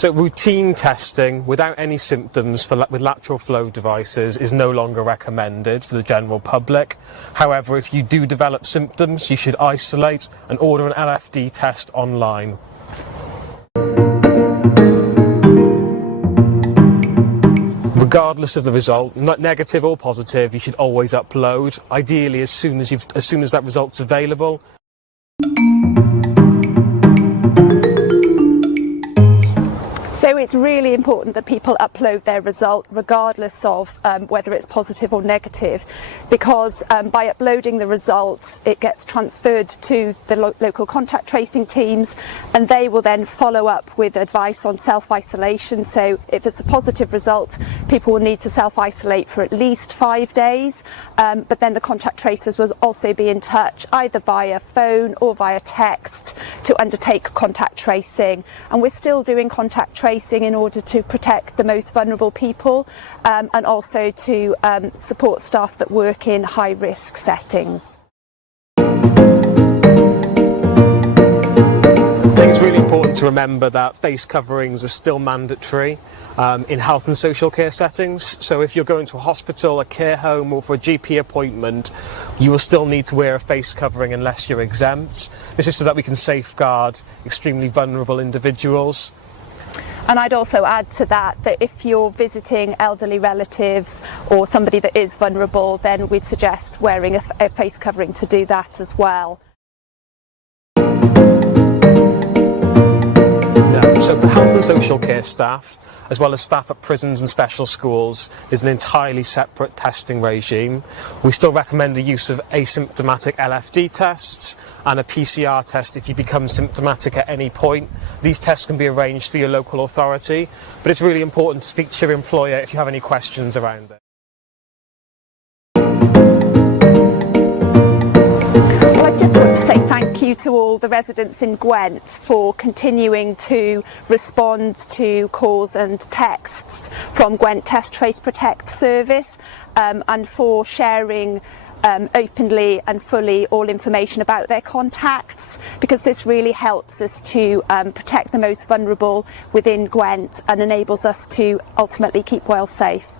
So routine testing without any symptoms with lateral flow devices is no longer recommended for the general public. However, if you do develop symptoms, you should isolate and order an LFD test online. Regardless of the result, not negative or positive, you should always upload, ideally as soon as that result's available. So it's really important that people upload their result regardless of whether it's positive or negative, because by uploading the results it gets transferred to the local contact tracing teams, and they will then follow up with advice on self-isolation. So if it's a positive result, people will need to self-isolate for at least 5 days, but then the contact tracers will also be in touch either via phone or via text to undertake contact tracing. And we're still doing contact tracing in order to protect the most vulnerable people, and also to support staff that work in high-risk settings. I think it's really important to remember that face coverings are still mandatory in health and social care settings. So if you're going to a hospital, a care home or for a GP appointment, you will still need to wear a face covering unless you're exempt. This is so that we can safeguard extremely vulnerable individuals. And I'd also add to that if you're visiting elderly relatives or somebody that is vulnerable, then we'd suggest wearing a face covering to do that as well. So for health and social care staff, as well as staff at prisons and special schools, there's an entirely separate testing regime. We still recommend the use of asymptomatic LFD tests and a PCR test if you become symptomatic at any point. These tests can be arranged through your local authority, but it's really important to speak to your employer if you have any questions around it. I just want to say thank you to all the residents in Gwent for continuing to respond to calls and texts from Gwent Test Trace Protect service, and for sharing openly and fully all information about their contacts, because this really helps us to protect the most vulnerable within Gwent and enables us to ultimately keep Wales safe.